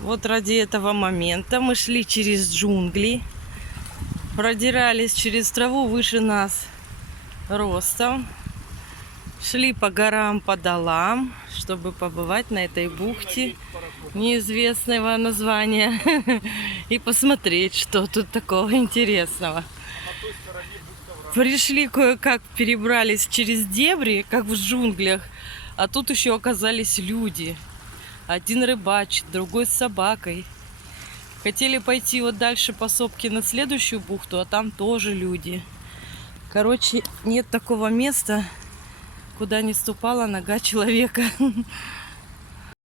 Вот ради этого момента мы шли через джунгли, продирались через траву выше нас ростом, шли по горам, по долам, чтобы побывать на этой бухте неизвестного названия и посмотреть, что тут такого интересного. Пришли кое-как, перебрались через дебри, как в джунглях, а тут еще оказались люди. Один рыбачит, другой с собакой. Хотели пойти вот дальше по сопке на следующую бухту, а там тоже люди. Короче, нет такого места, куда не ступала нога человека.